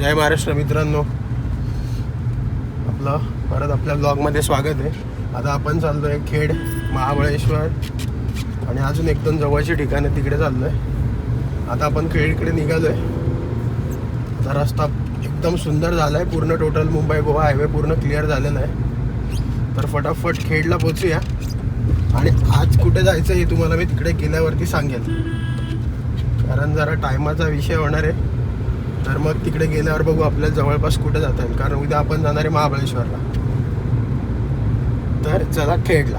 जय महाराष्ट्र मित्रांनो, आपलं परत आपल्या ब्लॉगमध्ये स्वागत आहे. आता आपण चाललो आहे खेड, महाबळेश्वर आणि अजून एक दोन जवळची ठिकाणं तिकडे चाललो आहे. आता आपण खेडकडे निघालो आहे. आता रस्ता एकदम सुंदर झाला आहे, पूर्ण टोटल मुंबई गोवा हायवे पूर्ण क्लिअर झालेला आहे. तर फटाफट खेडला पोचूया आणि आज कुठे जायचं हे तुम्हाला मी तिकडे गेल्यावरती सांगेल, कारण जरा टायमाचा विषय होणार आहे. तर मग तिकडे गेल्यावर बघू आपल्याला जवळपास कुठे जाता येईल, कारण उद्या आपण जाणार आहे महाबळेश्वरला. तर चला खेडला.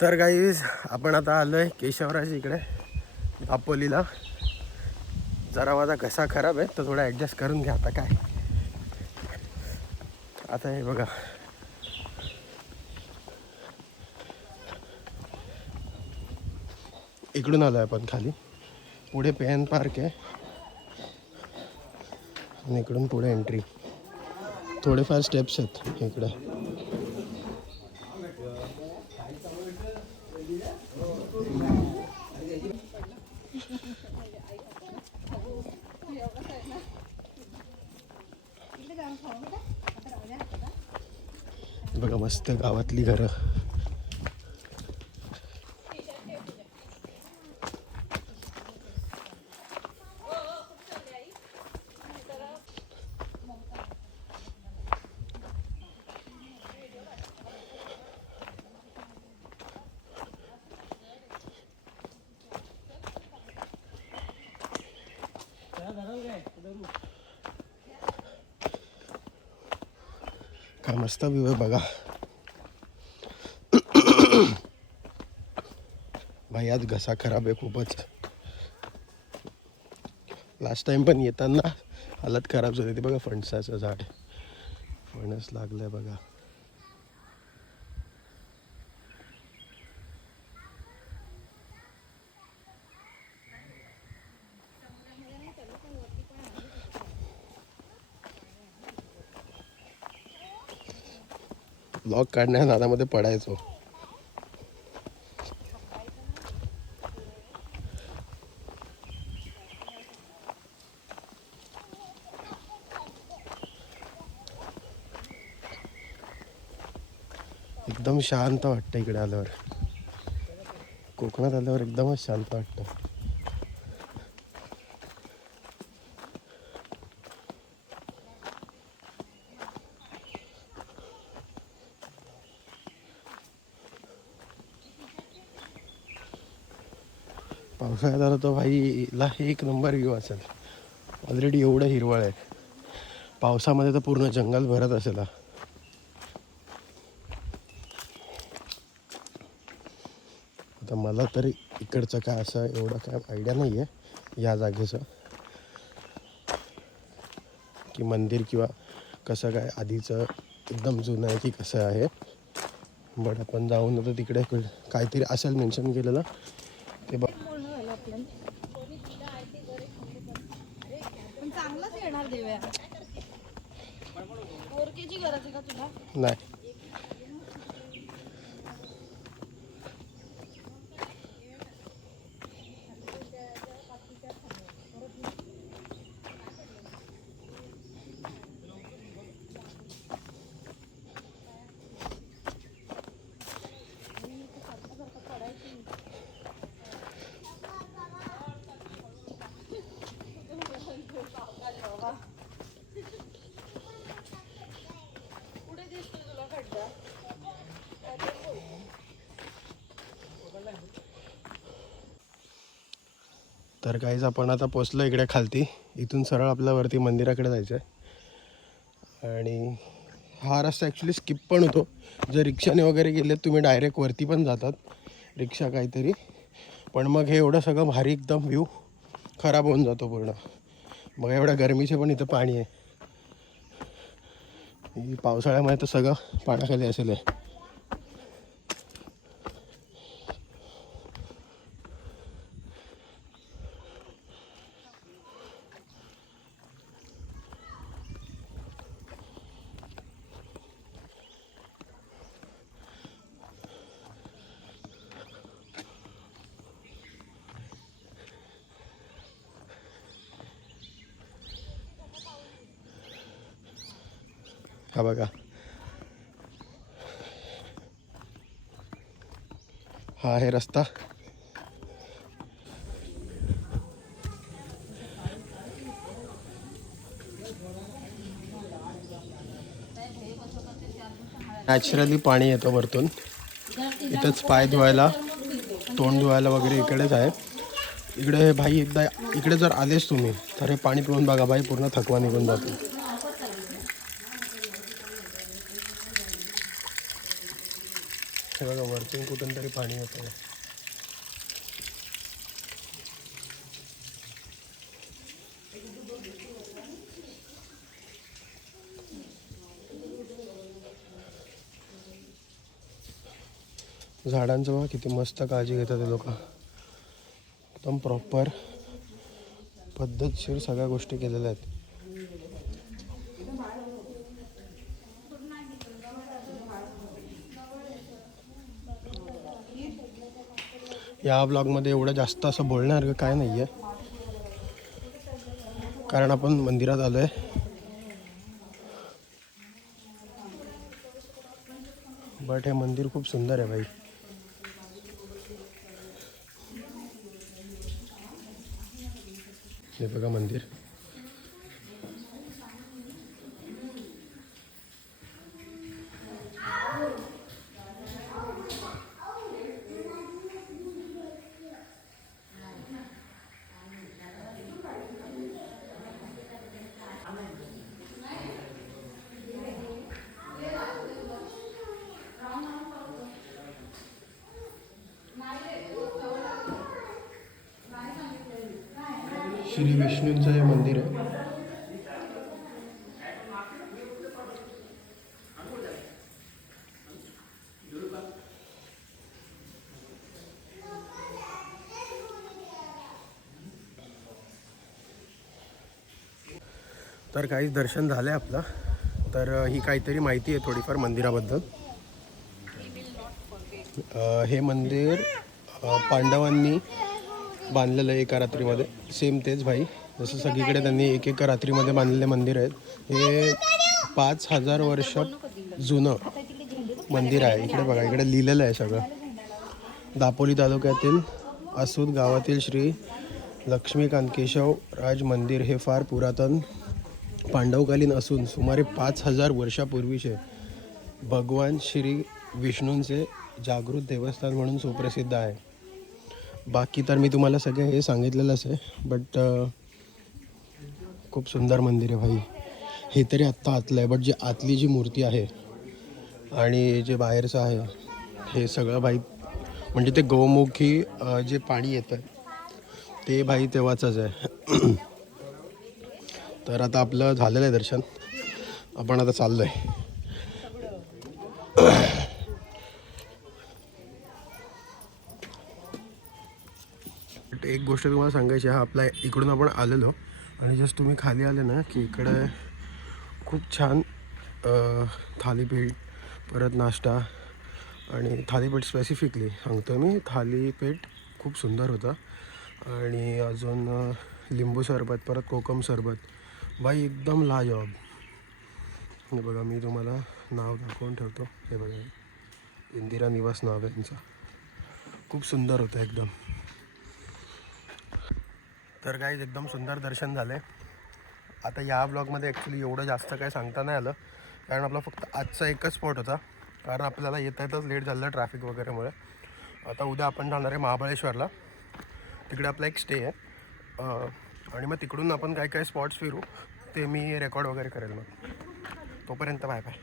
तर गाईज आपण आता आलो आहे केशवराज इकडे दापोलीला. जरा माझा घसा खराब आहे तर थोडा ॲडजस्ट करून घ्या. आता काय, आता हे बघा इकडून आलो आहे आपण खाली. पुढे पेन पार्क आहे आणि इकडून पुढे एंट्री. थोडेफार स्टेप्स आहेत इकडं. बघा मस्त गावातली घरं. काय मस्त व्ह्यू आहे बघा. भाई आज घसा खराब आहे खूपच. लास्ट टाइम पण येताना हालत खराब झाली. ते बघा फणसाचं झाड, फणस लागलंय बघा. ब्लॉग काढण्या नादामध्ये पडायचो. एकदम शांत वाटतं इकडे आल्यावर. कोकणात आल्यावर एकदमच शांत वाटतं. पावसाळ्यात आला तो भाईला एक नंबर व्ह्यू असेल. ऑलरेडी एवढं हिरवळ आहे, पावसामध्ये तर पूर्ण जंगल भरत असेल. आता मला तरी इकडचं काय असं एवढं काय आयडिया नाही आहे या जागेचं, की मंदिर किंवा कसं काय आधीचं एकदम जुनं आहे की कसं आहे. बट आपण जाऊन आता तिकडे काहीतरी असेल मेन्शन केलेलं ते बघ. नाही तर काहीच आपण आता पोचलो इकडे खालती. इथून सरळ आपल्या वरती मंदिराकडे जायचं आहे. आणि हा रस्ता ॲक्च्युली स्किप पण होतो. जर रिक्षाने वगैरे गेले तुम्ही डायरेक्ट वरती पण जातात रिक्षा काहीतरी. पण मग हे एवढं सगळं भारी एकदम व्ह्यू खराब होऊन जातो पूर्ण. मग एवढ्या गरमीचे पण इथं पाणी आहे. पावसाळ्यामध्ये तर सगळं पाण्याखाली असेल आहे. हा बघा, हा आहे रस्ता. नॅचरली पाणी येतं वरतून. इथंच पाय धुवायला, तोंड धुवायला वगैरे इकडेच आहे. इकडे भाई एकदा इकडे जर आलेच तुम्ही तर हे पाणी पिऊन बघा भाई, पूर्ण थकवा निघून जातो. हे बघा वरतून कुठून तरी पाणी येतं. झाडांचं बघा किती मस्त काळजी घेतात ते लोक. एकदम प्रॉपर पद्धतशीर सगळ्या गोष्टी केलेल्या आहेत. या ब्लॉगमध्ये एवढं जास्त असं बोलण्यासारखं काय नाही आहे, कारण आपण मंदिरात आलो आहे. बट हे मंदिर खूप सुंदर आहे भाई. हे बघा मंदिर. श्री विष्णूंचं हे मंदिर आहे. तर काहीच दर्शन झालं आहे आपलं. तर ही काहीतरी माहिती आहे थोडीफार मंदिराबद्दल. हे मंदिर पांडवांनी बांधलेलं आहे एका रात्रीमध्ये. सेम तेच भाई, जसं सगळीकडे त्यांनी एक एका रात्रीमध्ये बांधलेले मंदिर आहेत. हे 5000 वर्ष जुनं मंदिर आहे. इकडे बघा, इकडे लिहिलेलं आहे सगळं. दापोली तालुक्यातील आसूद गावातील श्री लक्ष्मीकांत केशव राज मंदिर हे फार पुरातन पांडवकालीन असून सुमारे 5000 वर्षापूर्वीचे भगवान श्री विष्णूंचे जागृत देवस्थान म्हणून सुप्रसिद्ध आहे. बाकी तर मी तुम्हाला सगळं हे सांगितलेलंच आहे. बट खूप सुंदर मंदिर आहे भाई. हे तरी आत्ता आतलं आहे, बट जी आतली जी मूर्ती आहे आणि जे बाहेरचं आहे हे सगळं भाई, म्हणजे ते गौमुखी जे पाणी येतं ते भाई तेव्हाचंच आहे. तर आता आपलं झालेलं आहे दर्शन. आपण आता चाललो आहे. एक गोष्ट तुम्हाला सांगायची आहे. आपला इकडून आपण आलेलो आणि जस्ट तुम्ही खाली आले ना की इकडे खूप छान थालीपीठ, परत नाश्ता आणि थालीपीठ स्पेसिफिकली सांगतो मी, थालीपीठ खूप सुंदर होतं. आणि अजून लिंबू सरबत, परत कोकम सरबत बाई एकदम लाजवाब. हे बघा, मी तुम्हाला नाव दाखवून ठेवतो. हे बघा, इंदिरा निवास नाव आहे त्यांचं. खूप सुंदर होतं एकदम. तर गाईज एकदम सुंदर दर्शन झाले. आता या ब्लॉगमध्ये ॲक्च्युली एवढं जास्त काय सांगता नाही आलं, कारण आपला फक्त आजचा एकच स्पॉट होता. कारण आपल्याला येतायतच लेट झालं ट्रॅफिक वगैरेमुळे. आता उद्या आपण जाणार आहे महाबळेश्वरला. तिकडे आपला एक स्टे आहे आणि मग तिकडून आपण काय काय स्पॉट्स फिरू ते मी रेकॉर्ड वगैरे करेल. मग तोपर्यंत बाय बाय.